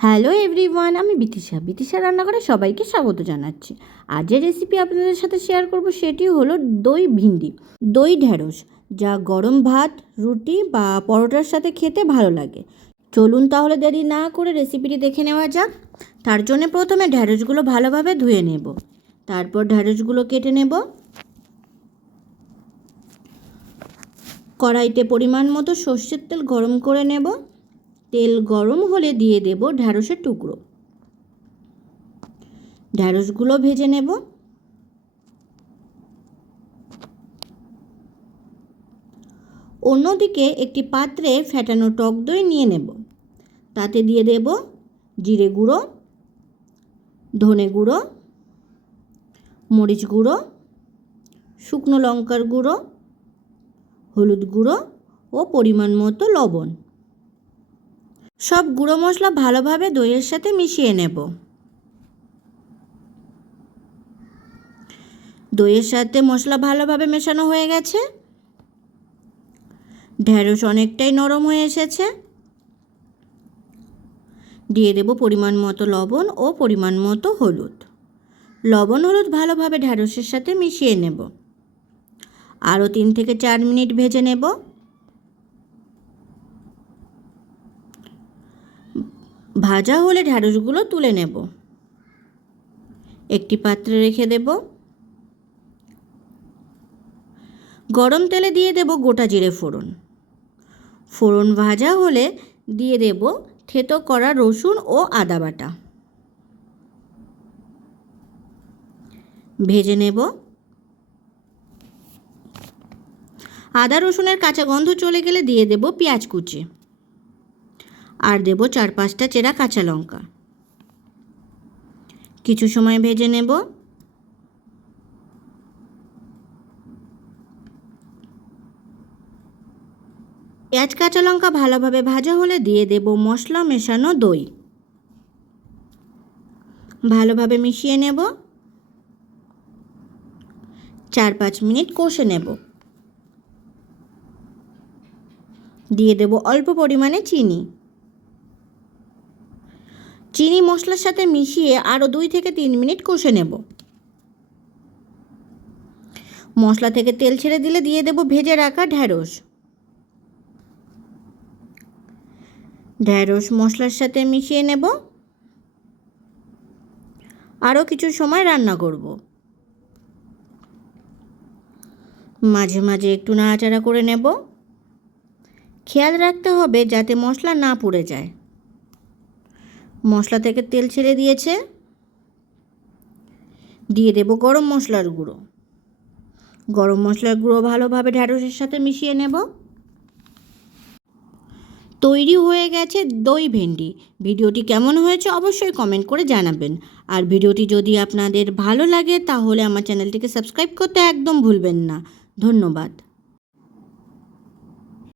Hello everyone, আমি বিতিশা রান্নাঘরে সবাইকে স্বাগত জানাচ্ছি। আজ যে রেসিপি আপনাদের সাথে শেয়ার করব সেটি হলো দই ভিন্ডি, দই ঢ্যাঁড়স, যা গরম ভাত, রুটি বা পরোটার সাথে খেতে ভালো লাগে। চলুন তাহলে দেরি না করে রেসিপিটি দেখে নেওয়া যাক। তার জন্য প্রথমে ঢ্যাঁড়সগুলো ভালোভাবে ধুয়ে নেব, তারপর ঢ্যাঁড়সগুলো কেটে নেব। কড়াইতে পরিমাণ মতো সর্ষের তেল গরম করে নেব। তেল গরম হলে দিয়ে দেব ঢ্যাঁড়সের টুকরো। ঢ্যাঁড়সগুলো ভেজে নেব। অন্যদিকে একটি পাত্রে ফেটানো টক দই নিয়ে নেব। তাতে দিয়ে দেব জিরে গুঁড়ো, ধনে গুঁড়ো, মরিচ গুঁড়ো, শুকনো লঙ্কার গুঁড়ো, হলুদ গুঁড়ো ও পরিমাণ মতো লবণ। সব গুঁড়ো মশলা ভালোভাবে দইয়ের সাথে মিশিয়ে নেব। দইয়ের সাথে মশলা ভালোভাবে মেশানো হয়ে গেছে। ঢ্যাঁড়স অনেকটাই নরম হয়ে এসেছে। দিয়ে দেব পরিমাণ মতো লবণ ও পরিমাণ মতো হলুদ। লবণ হলুদ ভালোভাবে ঢ্যাঁড়সের সাথে মিশিয়ে নেব। আরও 3 থেকে 4 মিনিট ভেজে নেব। ভাজা হলে ঢ্যাঁড়সগুলো তুলে নেব। একটি পাত্রে রেখে দেব। গরম তেলে দিয়ে দেব গোটা জিরে ফোড়ন। ফোড়ন ভাজা হলে দিয়ে দেব থেতো করা রসুন ও আদা বাটা। ভেজে নেব। আদা রসুনের কাঁচা গন্ধ চলে গেলে দিয়ে দেব পেঁয়াজ কুচি, আর দেব 4-5টা চেরা কাঁচা লঙ্কা। কিছু সময় ভেজে নেব। পেঁয়াজ কাঁচা লঙ্কা ভালোভাবে ভাজা হলে দিয়ে দেব মশলা মেশানো দই। ভালোভাবে মিশিয়ে নেব। 4-5 মিনিট কষে নেব। দিয়ে দেব অল্প পরিমাণে চিনি। চিনি মশলার সাথে মিশিয়ে আরও 2 থেকে 3 মিনিট কষে নেব। মশলা থেকে তেল ছেড়ে দিলে দিয়ে দেব ভেজে রাখা ঢ্যাঁড়স। ঢ্যাঁড়স মশলার সাথে মিশিয়ে নেব। আরও কিছু সময় রান্না করব। মাঝে মাঝে একটু নাড়াচাড়া করে নেব। খেয়াল রাখতে হবে যাতে মশলা না পুড়ে যায়। মশলা থেকে তেল ছেড়ে দিয়েছে। দিয়ে দেব গরম মশলার গুঁড়ো। গরম মশলার গুঁড়ো ভালোভাবে ঢ্যাঁড়সের সাথে মিশিয়ে নেব। তৈরি হয়ে গেছে দই ভেন্ডি। ভিডিওটি কেমন হয়েছে অবশ্যই কমেন্ট করে জানাবেন। আর ভিডিওটি যদি আপনাদের ভালো লাগে তাহলে আমার চ্যানেলটিকে সাবস্ক্রাইব করতে একদম ভুলবেন না। ধন্যবাদ।